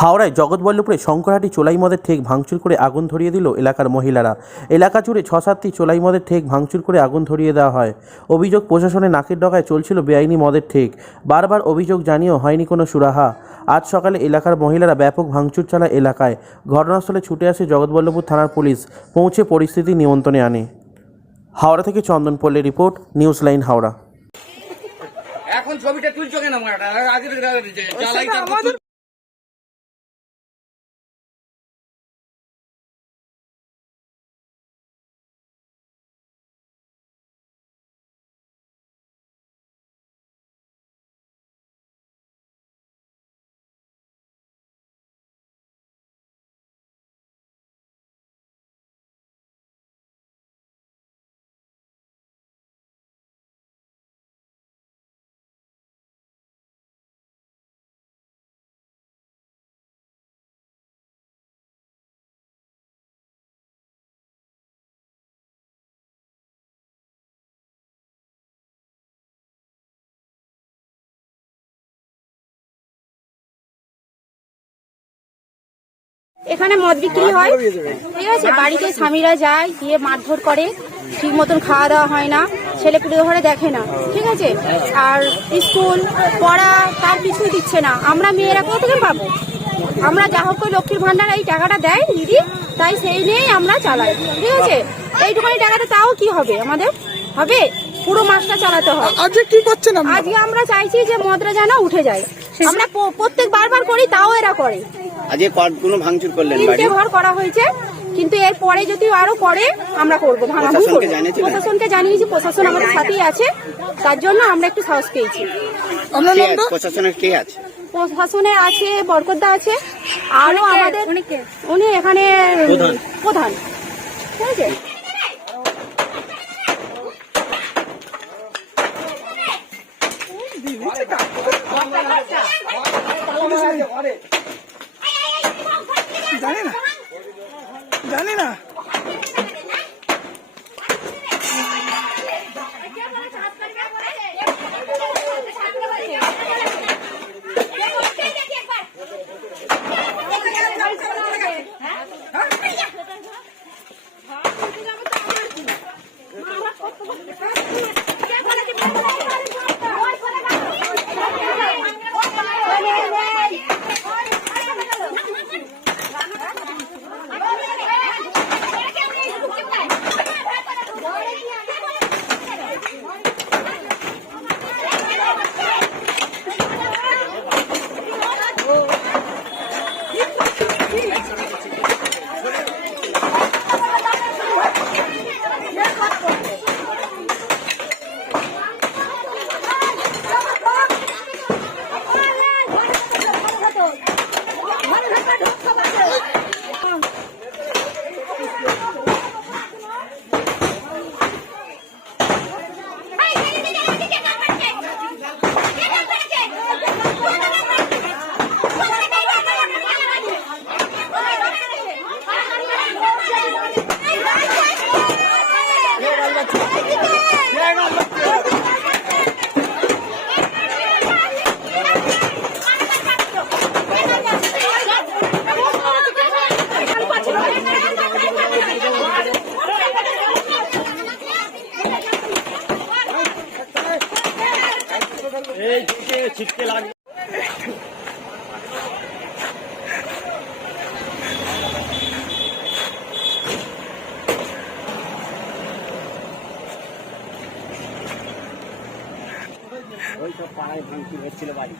হাওড়ায় জগৎবল্লভপুরে শঙ্করহাটি চোলাই মদের ঠেক ভাঙচুর করে আগুন ধরিয়ে দিল এলাকার মহিলারা। এলাকা জুড়ে ছ সাতটি চোলাই মদের ঠেক ভাঙচুর করে আগুন ধরিয়ে দেওয়া হয়। অভিযোগ প্রশাসনের নাকের ডগায় চলছিল বেআইনি মদের ঠেক। বারবার অভিযোগ জানিয়েও হয়নি কোনো সুরাহা। আজ সকালে এলাকার মহিলারা ব্যাপক ভাঙচুর চালায় এলাকায়। ঘটনাস্থলে ছুটে আসে জগৎবল্লভপুর থানার পুলিশ। পৌঁছে পরিস্থিতি নিয়ন্ত্রণে আনে। হাওড়া থেকে চন্দন পল্লী রিপোর্ট, নিউজ লাইন হাওড়া। এখন ছবিটা তুলছো কেন এখানে মদ বিক্রি হয়। ঠিক আছে বাড়িতে স্বামীরা যায় গিয়ে মারধর করে। ঠিক মতন খাওয়া দাওয়া হয় না। ছেলে পুলে ঘরে দেখে না। ঠিক আছে? আর স্কুল পড়া তার কিছুই দিচ্ছে না। আমরা মেয়েরা কোথা থেকে পাবো? আমরা যা হোক লক্ষ্মীর ভান্ডার এই টাকাটা দেয় দিদি তাই সেই নিয়েই আমরা চালাই। ঠিক আছে? এইটুখানি টাকাটা তাও কি হবে আমাদের? হবে? পুরো মাসটা চালাতে হয়। আজকে কি করছেন আপনি আজকে আমরা চাইছি যে মদরা যেন উঠে যায়। আমরা প্রত্যেক বারবার করি তাও এরা করে। আজকে কতগুলো ভাঙচুর করলেন বাড়ি? ঘর করা হয়েছে কিন্তু এর পরে যদি আরও করে আমরা করব প্রশাসনকে। জানিয়েছি প্রশাসন আমাদের সাথেই আছে। তার জন্য আমরা একটু সাহস পেয়েছি? প্রশাসনের কে আছে? প্রশাসনে আছে বরকতদা আছে আরও আমাদের উনি এখানে প্রধান। ঠিক আছে? জানি না? জানি না? ওই সব পাড়ায় ভাঙচুর হচ্ছিল বাড়ি।